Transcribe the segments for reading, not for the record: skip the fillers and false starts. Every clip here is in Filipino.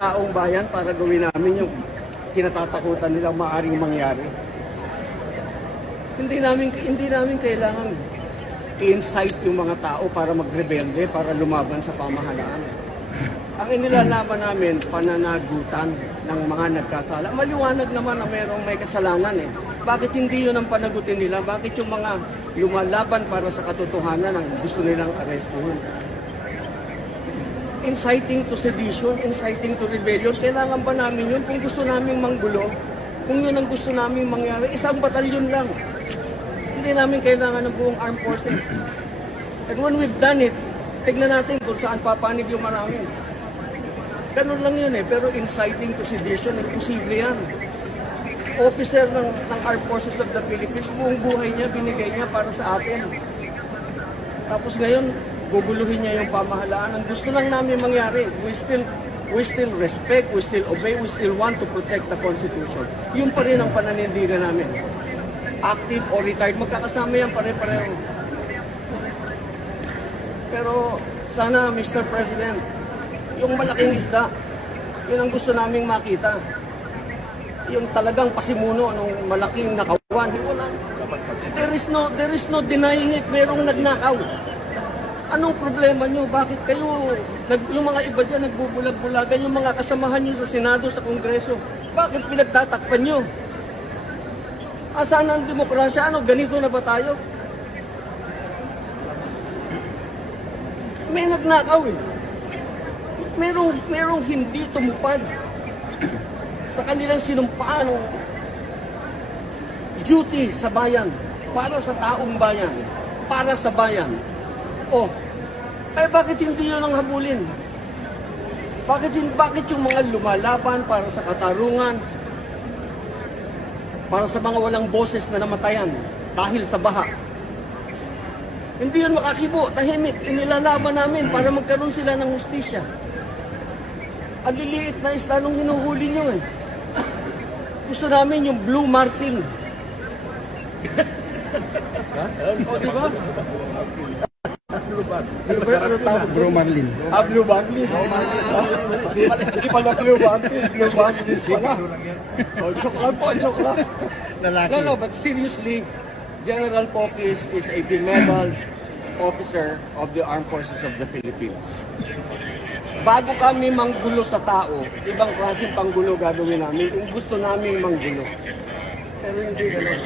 taong bayan para gawin namin yung kinatatakutan nilang maaaring mangyari. Hindi namin kailangan i-incite yung mga tao para magrebelde, para lumaban sa pamahalaan. Ang inilalaban namin, pananagutan ng mga nagkasala. Maliwanag naman na merong may kasalanan eh. Bakit hindi yun ang panagutin nila? Bakit yung mga lumalaban para sa katotohanan ang gusto nilang arestuhin? Inciting to sedition, inciting to rebellion, kailangan ba namin yun? Kung gusto namin manggulo, kung yun ang gusto namin mangyari, isang batalyon lang. Hindi namin kailangan ng buong armed forces. And when we've done it, tignan natin kung saan papanig yung marami. Ganun lang yun eh, pero inciting to sedition, imposible yan. Officer ng Armed Forces of the Philippines, buong buhay niya, binigay niya para sa atin. Tapos ngayon, guguluhin niya yung pamahalaan. Ang gusto lang namin mangyari, we still respect, we still obey, we still want to protect the Constitution. Yun pa rin ang pananindigan namin. Active or retired, magkakasama yan pare-pareho. Pero sana, Mr. President, yung malaking isda, yun ang gusto naming makita. Yung talagang pasimuno ng malaking nakawan. There is no denying it, merong nagnakaw. Anong problema nyo? Bakit kayo, yung mga iba dyan nagbubulag-bulagan, yung mga kasamahan nyo sa Senado, sa Kongreso, bakit pinagtatakpan nyo? Asan ang demokrasya? Ano, ganito na ba tayo? May nagnakaw eh. Merong hindi tumupad sa kanilang sinumpaan ng duty sa bayan, para sa taong bayan, para sa bayan. Oh, bakit hindi yun ang habulin? Bakit yung mga lumalaban para sa katarungan, para sa mga walang boses na namatayan dahil sa baha? Hindi yun makakibo, tahimik, inilalaban namin para magkaroon sila ng hustisya. Ang liliit na isla nung hinuhuli nyo eh. Gusto namin yung Blue Martin. O, di ba? Ano tawag? Blue Marlin. Blue Marlin. Hindi pala Blue Martin. Blue Marlin pala. Joke lang po, joke lang. No, but seriously, General Pokis is a bemedaled officer of the Armed Forces of the Philippines. Bago kami manggulo sa tao, ibang klaseng panggulo gagawin namin kung gusto namin manggulo. Pero hindi gano'n.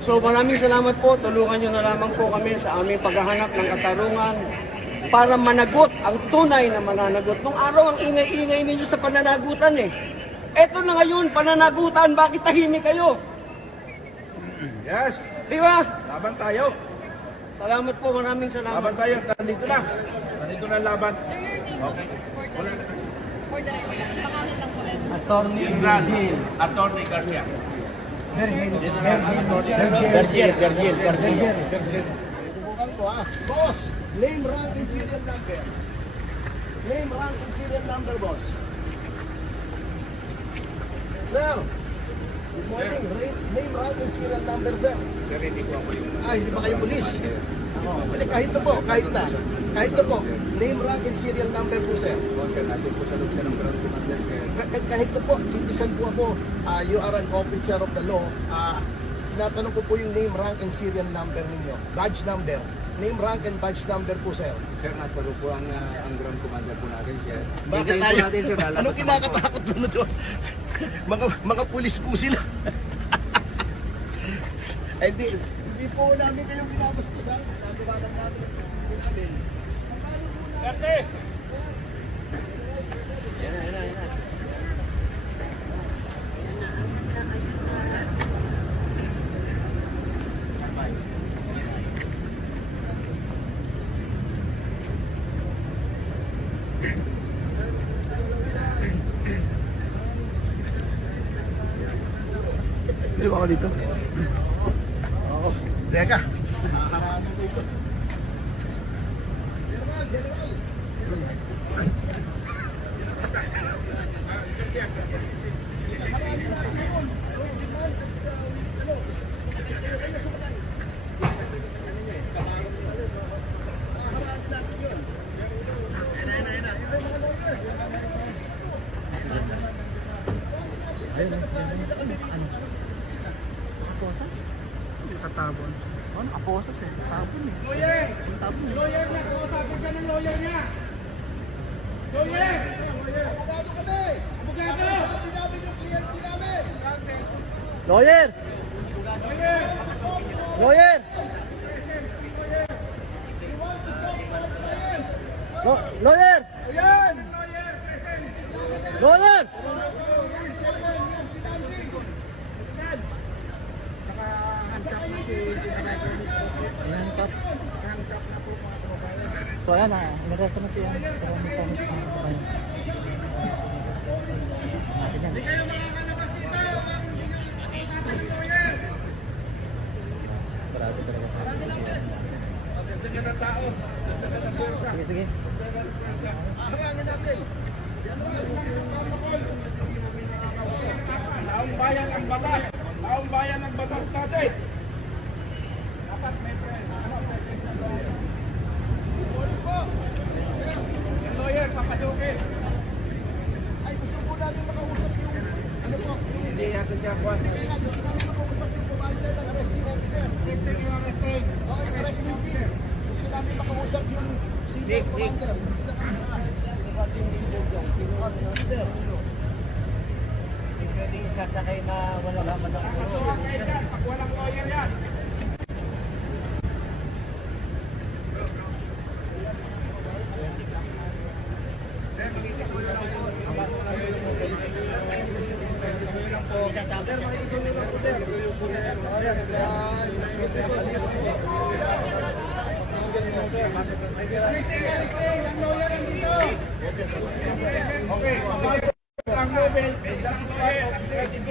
So maraming salamat po. Tulungan nyo na lamang po kami sa aming paghahanap ng katarungan para managot ang tunay na mananagot. Nung araw ang ingay-ingay ninyo sa pananagutan eh. Eto na ngayon, pananagutan. Bakit tahimik kayo? Yes. Di ba? Laban tayo. Salamat po. Maraming salamat. Laban tayo. Nandito na. Nandito na ang laban. Okay. Attorney Virgil. Attorney Garcia. Virgil. Subukan ko ha. Boss, name, rank, and serial number. Name, rank, and serial number, boss. Sir, good morning. Name, rank, and serial number, sir. Sir, hindi ko ako yung... hindi ba kayo pulis? Kahit na po, kahit na. Kahit na po, name, rank, and serial number po, sir. Sir, natin po sa loob siya ng ground commander, sir. Kahit na po, citizen po ako, you are an officer of the law. Natanong ko po yung name, rank, and serial number ninyo. Badge number. Name, rank, and badge number po, sir. Sir, nasa loob po ang ground commander po natin, sir. Bakit Hintayin tayo? po natin, sir, Anong kinakatakot mo na doon? mga pulis po sila. Hindi po namin kayong pinabastusan. Nagawalan namin. Merci! Hindi ba ako dito? Oo. Teka. General. Nakaposas? Nakatabon. Oh, nakaposas eh. Nakatabon eh. Lawyer! Tabon eh. Lawyer na! Kausapin ka ng lawyer niya! Lawyer! Abogado kami! Abogado! Kausapin namin yung kliyente namin! Lawyer! Lawyer! Lawyer! Lawyer! Ayan! Lawyer! Handcuff. So ayan na, inaresto na siya. Sige, sige. Ahangin natin! Taong bayan ang batas. Taong bayan ang batas natin. Yung lawyer, papasukin. Ay, gusto po namin makausap yung... Ano po? Hindi natin siya kuwan. Kaya nga, gusto namin makausap yung commander ng arresting officer. Okay, arresting team. Gusto namin makausap yung senior commander. Leader. Pwedeng sasakay na wala naman ako. Papasukin yan. Pag walang lawyer yan. Okay, ang Nobel, that is part of the SCP.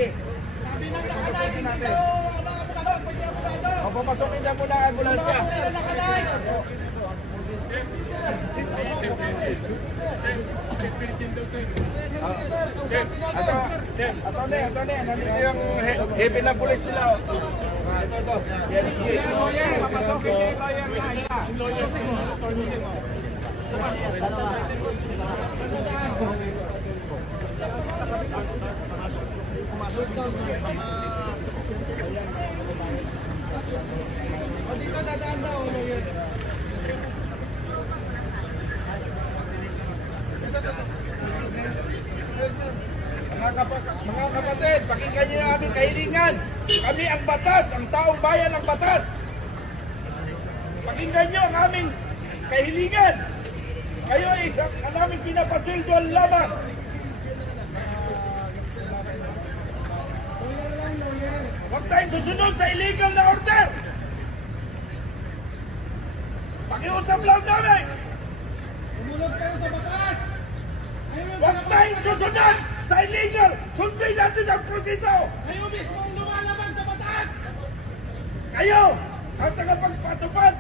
Papasukin natin. Papasukin na muna ang ambulansya. Attorney, nandito yung heavy na pulis nila. Ito. Lawyer, papasukin niyo yung lawyer na isa. Dito dadaan daw, lawyer. Mga kapatid, pakinggan niyo yung aming kahilingan. Kami ang batas, ang taong bayan ang batas. Pakinggan niyo ang aming kahilingan. Kayo ay ang aming pinapasweldoan lamang. Huwag tayong susunod sa illegal na order. Pakiusap lang namin. Umulog kayo sa batas! Huwag tayong susunod sa illegal. Sundin natin ang proseso. Kayo mismo ang lumalaban sa batas! Kayo ang tagapagpatupad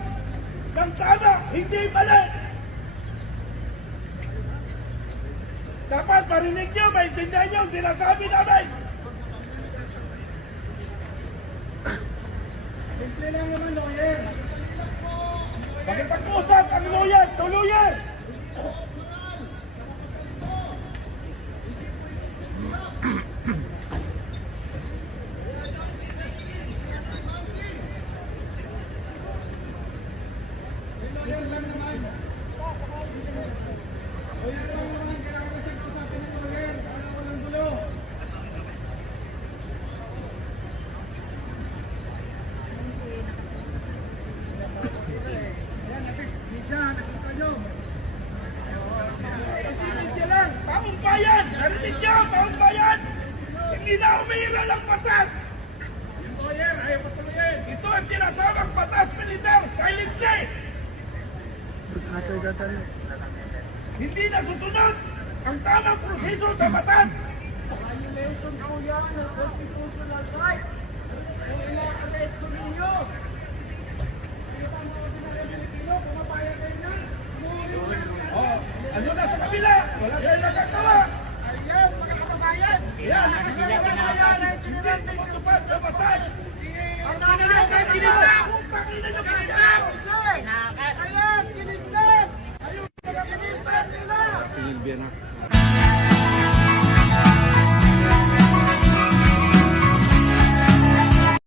ng tama, hindi mali. Dapat marinig nyo, maintindihan nyo ang sinasabi namin. Simple lang naman, lawyer. Pakipag-usap ang lawyer, tuluyan. Lawyer lang naman. Lawyer lang naman. Kailangan kasi kausapin ng lawyer. Para walang gulo. Ayan, at least, Misha, nakita nyo. Hindi lang, taong bayan. Narinig nyo, taong bayan. Hindi na umihira ng batas. Yung lawyer, ayaw patuloyin. Ito ang tinatawag batas militar, silently. Hindi na susunod ang tamang proseso sa batas. Violation po yan ng constitutional right. Kung ina-arrest ko ninyo. Hindi ba mga ordinary Pilipino, pumapayag kayo na? Oh, ano na sa kabila? Wala tayong nagagawa. Ayan, mga kababayan. Yan, hindi matupad sa batas. Ang kinalakas kinita. Kung pakina nyo kasi Ayan, kinignan! Ayun, mga kinignan nila! Silvia na.